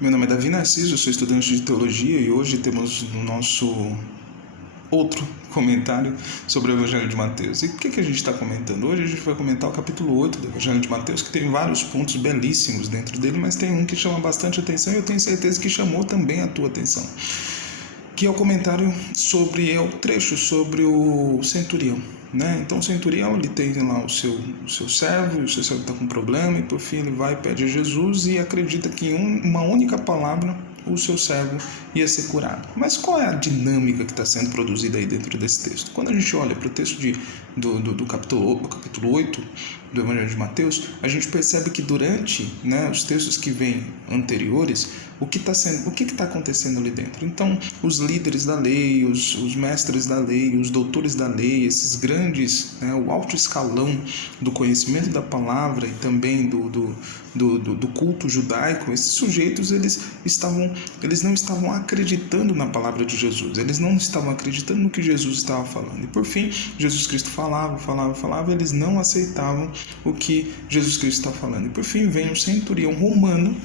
Meu nome é Davi Narciso, eu sou estudante de teologia e hoje temos no nosso outro comentário sobre o Evangelho de Mateus. E o que a gente está comentando? Hoje a gente vai comentar o capítulo 8 do Evangelho de Mateus, que tem vários pontos belíssimos dentro dele, mas tem um que chama bastante atenção e eu tenho certeza que chamou também a tua atenção, que é o comentário sobre, o trecho sobre o centurião. Então o centurião, ele tem lá o seu servo, o seu servo está com problema e por fim ele vai e pede a Jesus e acredita que em uma única palavra o seu servo ia ser curado. Mas qual é a dinâmica que está sendo produzida aí dentro desse texto? Quando a gente olha para o texto do capítulo 8 do Evangelho de Mateus, a gente percebe que durante os textos que vêm anteriores, o que está acontecendo ali dentro? Então, os líderes da lei, os mestres da lei, os doutores da lei, esses grandes, o alto escalão do conhecimento da palavra e também do culto judaico, esses sujeitos eles não estavam acreditando na palavra de Jesus, eles não estavam acreditando no que Jesus estava falando. E por fim, Jesus Cristo falava, eles não aceitavam o que Jesus Cristo estava falando. E por fim vem um centurião romano,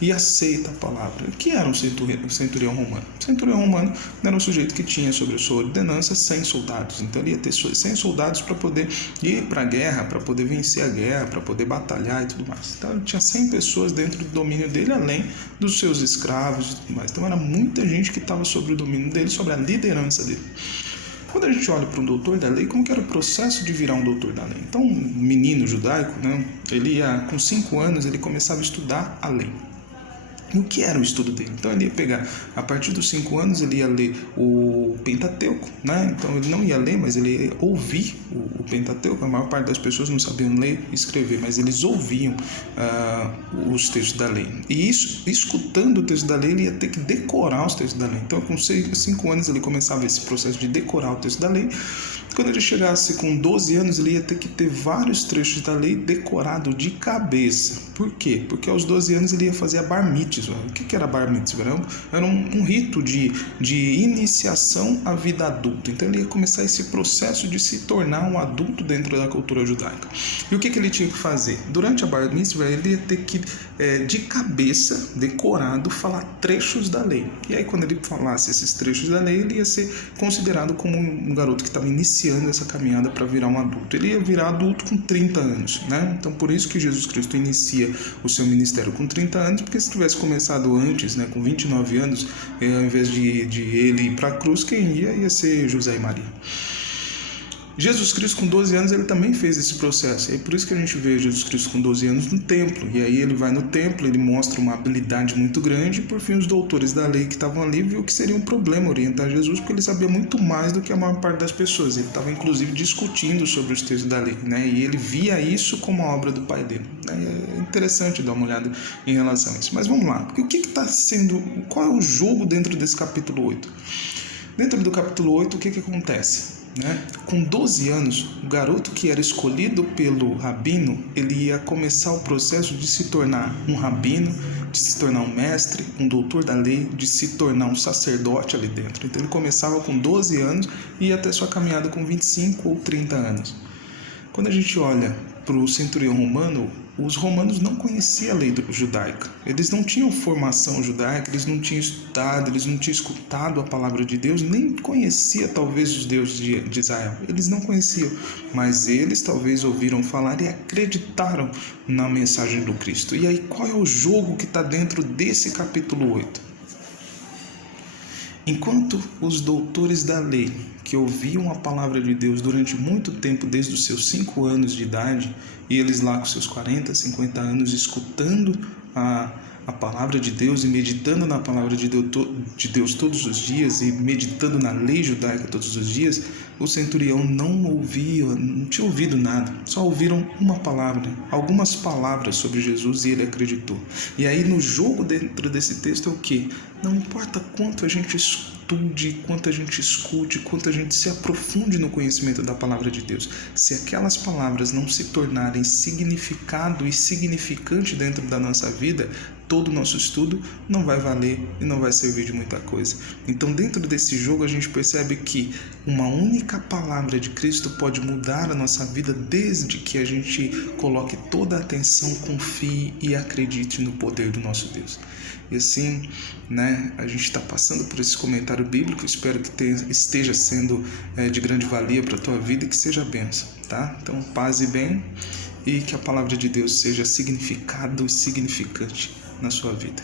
e aceita a palavra. O que era um centurião romano? O centurião romano era um sujeito que tinha sobre a sua ordenança 100 soldados. Então ele ia ter 100 soldados para poder ir para a guerra, para poder vencer a guerra, para poder batalhar e tudo mais. Então ele tinha 100 pessoas dentro do domínio dele, além dos seus escravos e tudo mais. Então era muita gente que estava sobre o domínio dele, sobre a liderança dele. Quando a gente olha para um doutor da lei, como que era o processo de virar um doutor da lei? Então, um menino judaico, ele ia, com 5 anos, ele começava a estudar a lei. E o que era o estudo dele? Então ele ia pegar, a partir dos 5 anos, ele ia ler o Pentateuco, Então ele não ia ler, mas ele ia ouvir o Pentateuco. A maior parte das pessoas não sabiam ler e escrever, mas eles ouviam os textos da lei. E isso, escutando o texto da lei, ele ia ter que decorar os textos da lei. Então com 5 anos ele começava esse processo de decorar o texto da lei. Quando ele chegasse com 12 anos, ele ia ter que ter vários trechos da lei decorado de cabeça. Por quê? Porque aos 12 anos ele ia fazer a bar mitzvah. O que era a bar mitzvah? Era um rito de iniciação à vida adulta. Então ele ia começar esse processo de se tornar um adulto dentro da cultura judaica. E o que ele tinha que fazer? Durante a bar mitzvah, ele ia ter que, de cabeça, decorado, falar trechos da lei. E aí quando ele falasse esses trechos da lei, ele ia ser considerado como um garoto que estava iniciando essa caminhada para virar um adulto. Ele ia virar adulto com 30 anos, Então por isso que Jesus Cristo inicia o seu ministério com 30 anos, porque se tivesse começado antes, com 29 anos, ao invés de ele ir para a cruz, quem ia ser José e Maria. Jesus Cristo com 12 anos ele também fez esse processo, e é por isso que a gente vê Jesus Cristo com 12 anos no templo, e aí ele vai no templo, ele mostra uma habilidade muito grande, e por fim os doutores da lei que estavam ali viu que seria um problema orientar Jesus, porque ele sabia muito mais do que a maior parte das pessoas, ele estava inclusive discutindo sobre os textos da lei, e ele via isso como a obra do pai dele. É interessante dar uma olhada em relação a isso, mas vamos lá, porque o que está sendo, qual é o jogo dentro desse capítulo 8? Dentro do capítulo 8, o que acontece? Com 12 anos, o garoto que era escolhido pelo rabino, ele ia começar o processo de se tornar um rabino, de se tornar um mestre, um doutor da lei, de se tornar um sacerdote ali dentro. Então ele começava com 12 anos e ia até sua caminhada com 25 ou 30 anos. Quando a gente olha para o centurião romano, os romanos não conheciam a lei judaica. Eles não tinham formação judaica, eles não tinham estudado, eles não tinham escutado a palavra de Deus, nem conhecia talvez os deuses de Israel. Eles não conheciam, mas eles talvez ouviram falar e acreditaram na mensagem do Cristo. E aí qual é o jogo que está dentro desse capítulo 8? Enquanto os doutores da lei, que ouviam a palavra de Deus durante muito tempo, desde os seus 5 anos de idade, e eles lá com seus 40, 50 anos, escutando a palavra de Deus e meditando na palavra de Deus todos os dias e meditando na lei judaica todos os dias, o centurião não tinha ouvido nada, só ouviram uma palavra, algumas palavras sobre Jesus e ele acreditou. E aí no jogo dentro desse texto é o quê? Não importa quanto a gente estude, quanto a gente escute, quanto a gente se aprofunde no conhecimento da palavra de Deus, se aquelas palavras não se tornarem significado e significante dentro da nossa vida, todo o nosso estudo não vai valer e não vai servir de muita coisa. Então dentro desse jogo a gente percebe que Uma única palavra de Cristo pode mudar a nossa vida desde que a gente coloque toda a atenção, confie e acredite no poder do nosso Deus. E assim, a gente está passando por esse comentário bíblico, espero que esteja sendo de grande valia para a tua vida e que seja bênção, tá? Então, paz e bem, e que a palavra de Deus seja significado e significante na sua vida.